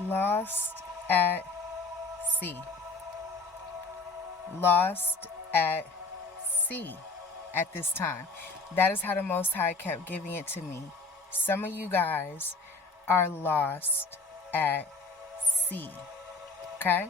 Lost at sea. Lost at sea at this time. That is how the Most High kept giving it to me. Some of you guys are lost at sea. Okay?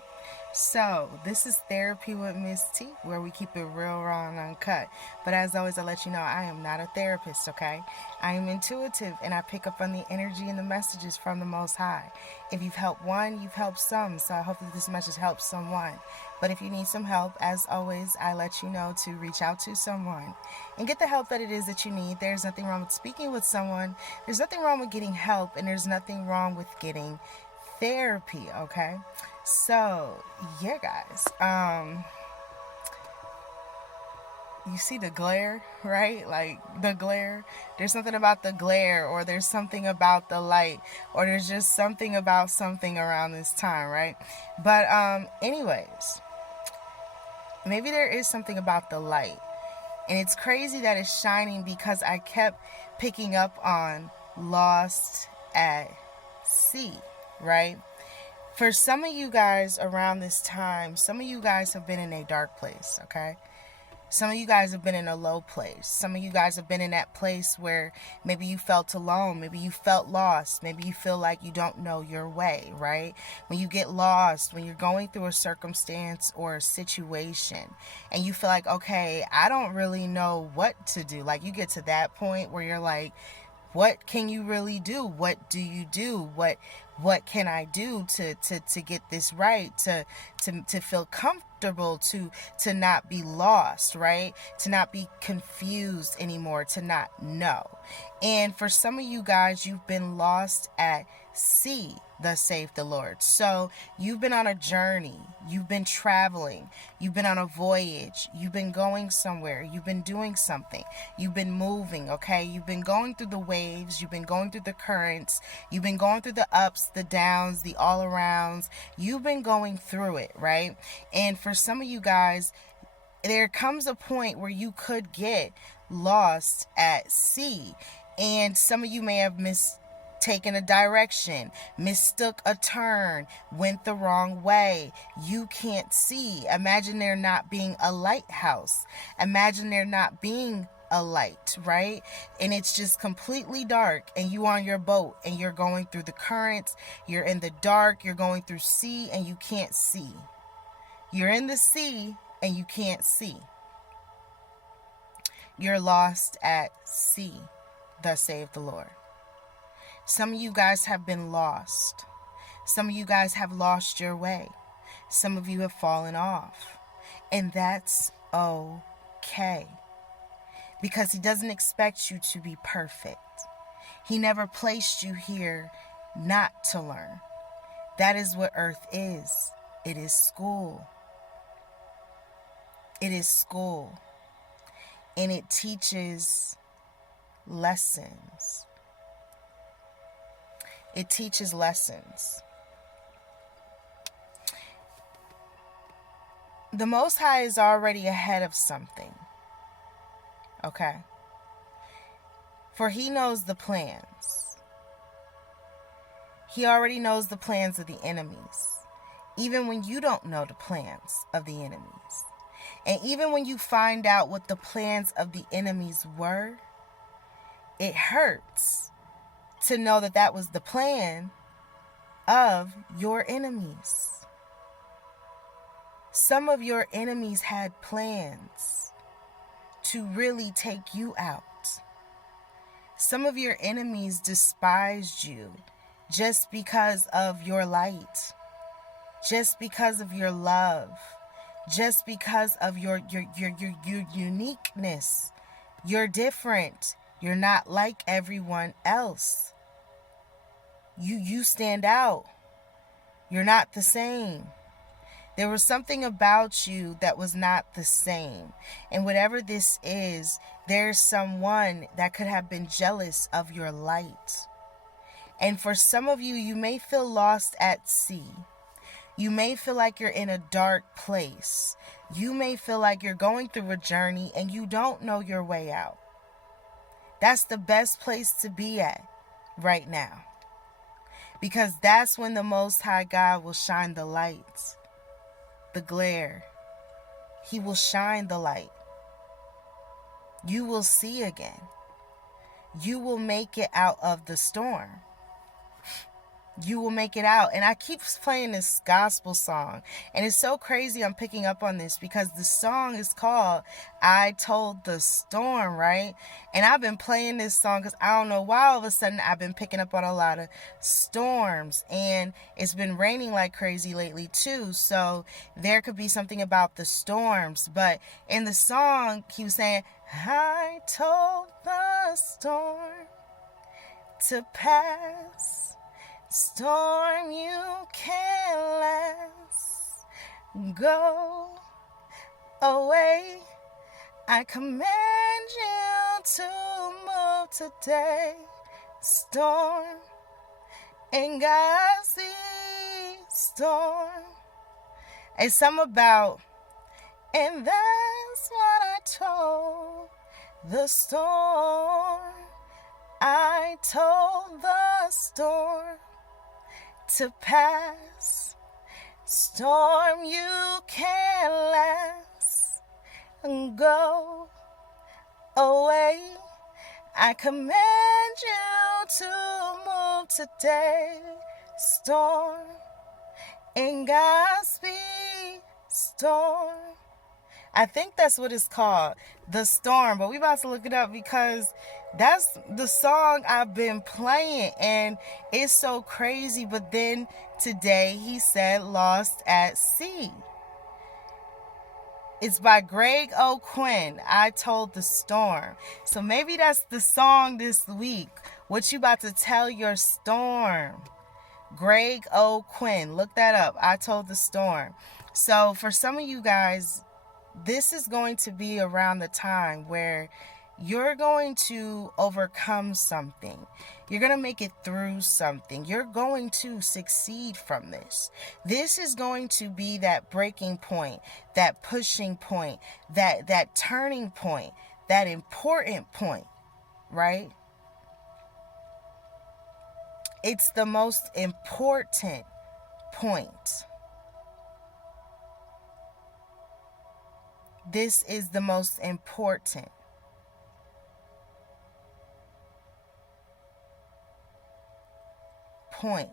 So, this is Therapy with Miss T, where we keep it real, raw, and uncut. But as always, I let you know I am not a therapist, okay? I am intuitive, and I pick up on the energy and the messages from the Most High. If you've helped one, you've helped some, so I hope that this message helps someone. But if you need some help, as always, I let you know to reach out to someone and get the help that it is that you need. There's nothing wrong with speaking with someone. There's nothing wrong with getting help, and there's nothing wrong with getting therapy, okay? So, yeah, guys. You see the glare, right? Like the glare. There's something about the glare, or there's something about the light, or there's just something about something around this time, right? But anyways, maybe there is something about the light. And it's crazy that it's shining because I kept picking up on lost at sea, right? For some of you guys around this time, some of you guys have been in a dark place, okay? Some of you guys have been in a low place. Some of you guys have been in that place where maybe you felt alone. Maybe you felt lost. Maybe you feel like you don't know your way, right? When you get lost, when you're going through a circumstance or a situation and you feel like, okay, I don't really know what to do. Like you get to that point where you're like, what can you really do? What do you do? What can I do to get this right? To feel comfortable, to not be lost, right? To not be confused anymore, to not know. And for some of you guys, you've been lost at sea, thus saith the Lord. So you've been on a journey, you've been traveling, you've been on a voyage, you've been going somewhere, you've been doing something, you've been moving, okay? You've been going through the waves, you've been going through the currents, you've been going through the ups, the downs, the all arounds. You've been going through it, right? And for some of you guys, there comes a point where you could get lost at sea. And some of you may have mistaken a direction, mistook a turn, went the wrong way. You can't see. Imagine there not being a lighthouse. Imagine there not being a light, right? And it's just completely dark, and you on your boat and you're going through the currents. You're in the dark, you're going through sea, and you can't see. You're in the sea and you can't see. You're lost at sea, thus saith the Lord. Some of you guys have been lost. Some of you guys have lost your way. Some of you have fallen off. And that's okay. Because He doesn't expect you to be perfect. He never placed you here not to learn. That is what earth is. It is school. It is school. And it teaches lessons. It teaches lessons. The Most High is already ahead of something. Okay? For He knows the plans. He already knows the plans of the enemies. Even when you don't know the plans of the enemies. And even when you find out what the plans of the enemies were, it hurts to know that that was the plan of your enemies. Some of your enemies had plans to really take you out. Some of your enemies despised you just because of your light, just because of your love, just because of your uniqueness. You're different. You're not like everyone else. You stand out. You're not the same. There was something about you that was not the same. And whatever this is, there's someone that could have been jealous of your light. And for some of you, you may feel lost at sea. You may feel like you're in a dark place. You may feel like you're going through a journey and you don't know your way out. That's the best place to be at right now. because that's when the Most High God will shine the light, the glare. He will shine the light. You will see again. You will make it out of the storm. You will make it out. And I keep playing this gospel song, and it's so crazy I'm picking up on this because the song is called I Told the Storm, right? And I've been playing this song because I don't know why all of a sudden I've been picking up on a lot of storms, and it's been raining like crazy lately too, so there could be something about the storms. But in the song he was saying, I told the storm to pass. Storm, you can't last. Go away. I command you to move today. Storm, ain't got see. Storm, it's something about, and that's what I told the storm. I told the storm to pass. Storm, you can't last. Go away. I command you to move today. Storm, in Godspeed. Storm. I think that's what it's called, The Storm, but we about to look it up because that's the song I've been playing, and it's so crazy. But then today he said Lost at Sea. It's by Greg O. Quinn. I Told the Storm. So maybe that's the song this week. What you about to tell your storm? Greg O. Quinn. Look that up. I Told the Storm. So for some of you guys, this is going to be around the time where you're going to overcome something. You're going to make it through something. You're going to succeed from this. This is going to be that breaking point, that pushing point, that turning point, that important point, right? It's the most important point. This is the most important point.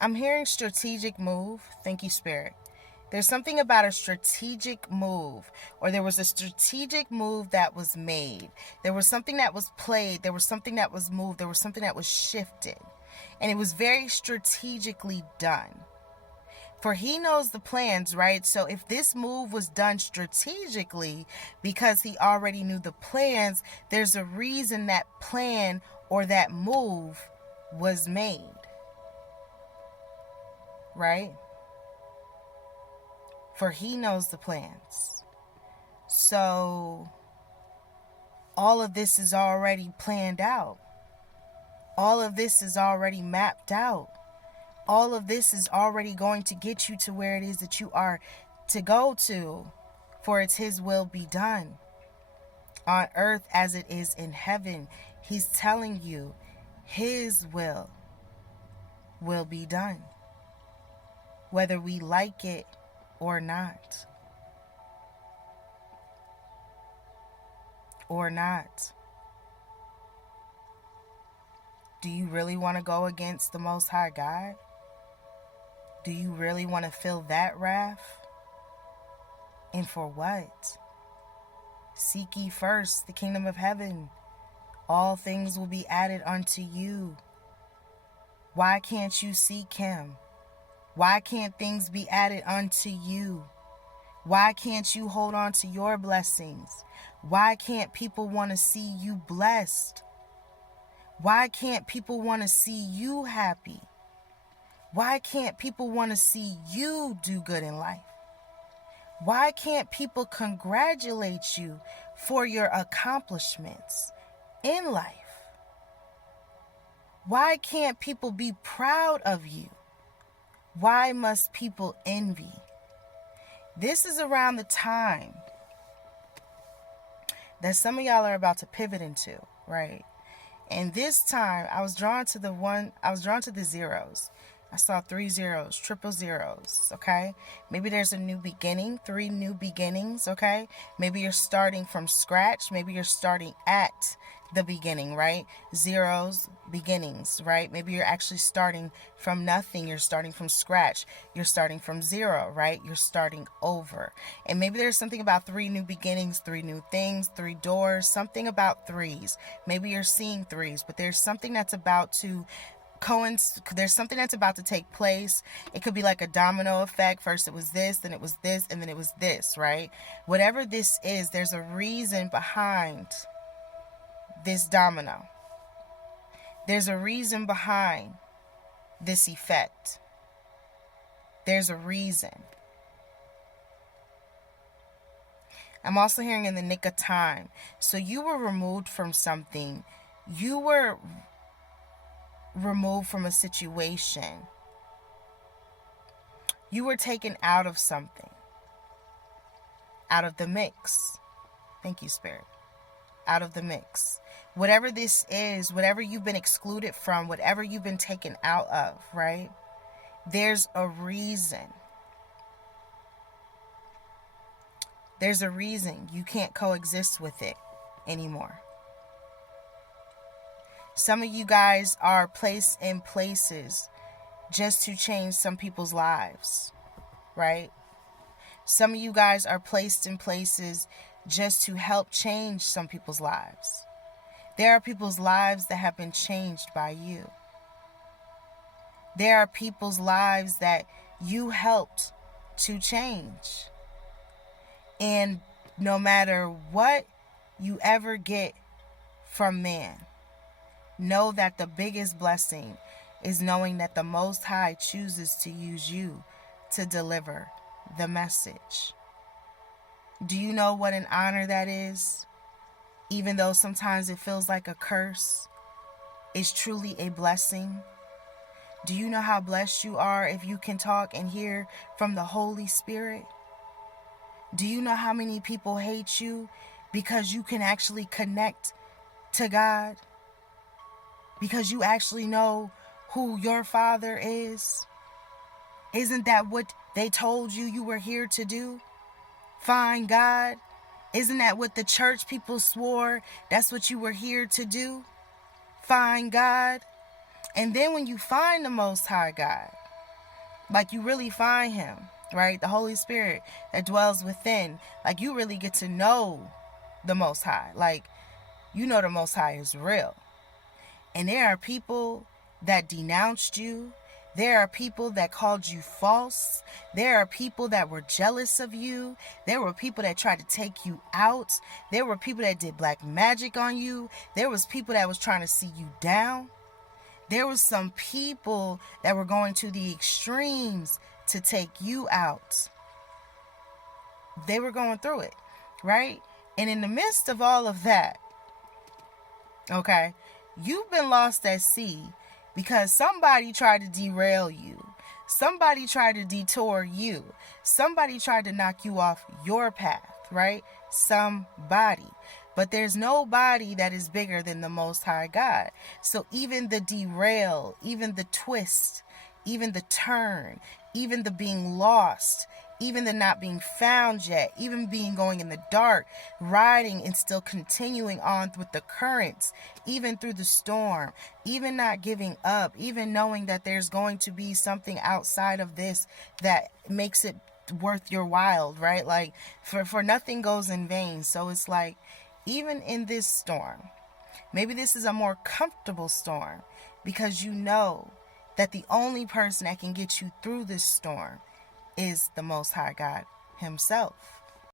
I'm hearing strategic move. Thank you, Spirit. There's something about a strategic move, or there was a strategic move that was made. There was something that was played. There was something that was moved. There was something that was shifted. And it was very strategically done. For he knows the plans, right? So if this move was done strategically because he already knew the plans, there's a reason that plan or that move was made, right? For he knows the plans. So all of this is already planned out. All of this is already mapped out. All of this is already going to get you to where it is that you are to go to, for it's his will be done on earth as it is in heaven. He's telling you his will be done, whether we like it or not. Or not. Do you really want to go against the Most High God? Do you really want to feel that wrath? And for what? Seek ye first the kingdom of heaven. All things will be added unto you. Why can't you seek him? Why can't things be added unto you? Why can't you hold on to your blessings? Why can't people want to see you blessed? Why can't people want to see you happy? Why can't people want to see you do good in life? Why can't people congratulate you for your accomplishments in life? Why can't people be proud of you? Why must people envy? This is around the time that some of y'all are about to pivot into, right? And this time I was drawn to the zeros. I saw 3 zeros, triple zeros, okay? Maybe there's a new beginning, 3 new beginnings, okay? Maybe you're starting from scratch. Maybe you're starting at the beginning, right? Zeros, beginnings, right? Maybe you're actually starting from nothing. You're starting from scratch. You're starting from zero, right? You're starting over. And maybe there's something about 3 new beginnings, 3 new things, 3 doors, something about threes. Maybe you're seeing threes, but there's something that's about to there's something that's about to take place. It could be like a domino effect. First it was this, then it was this, and then it was this, right? Whatever this is, there's a reason behind this domino. There's a reason behind this effect. There's a reason. I'm also hearing in the nick of time. So you were removed from something. You were removed from a situation. You were taken out of something. Out of the mix. Thank you, Spirit. Out of the mix. Whatever this is, whatever you've been excluded from, whatever you've been taken out of, right? There's a reason. There's a reason you can't coexist with it anymore. Some of you guys are placed in places just to change some people's lives, right? Some of you guys are placed in places just to help change some people's lives. There are people's lives that have been changed by you. There are people's lives that you helped to change. And no matter what you ever get from man, know that the biggest blessing is knowing that the Most High chooses to use you to deliver the message. Do you know what an honor that is? Even though sometimes it feels like a curse, it's truly a blessing. Do you know how blessed you are if you can talk and hear from the Holy Spirit? Do you know how many people hate you because you can actually connect to God? Because you actually know who your Father is? Isn't that what they told you were here to do? Find God? Isn't that what the church people swore? That's what you were here to do? Find God? And then when you find the Most High God, like you really find Him, right? The Holy Spirit that dwells within, like you really get to know the Most High. Like, you know the Most High is real. And there are people that denounced you. There are people that called you false. There are people that were jealous of you. There were people that tried to take you out. There were people that did black magic on you. There was people that was trying to see you down. There was some people that were going to the extremes to take you out. They were going through it, right? And in the midst of all of that, okay, you've been lost at sea because somebody tried to derail you. Somebody tried to detour you. Somebody tried to knock you off your path, right? Somebody. But there's nobody that is bigger than the Most High God. So even the derail, even the twist, even the turn, even the being lost, even the not being found yet, even being going in the dark, riding and still continuing on with the currents, even through the storm, even not giving up, even knowing that there's going to be something outside of this that makes it worth your while, right? Like for nothing goes in vain. So it's like, even in this storm, maybe this is a more comfortable storm because you know that the only person that can get you through this storm is the Most High God Himself.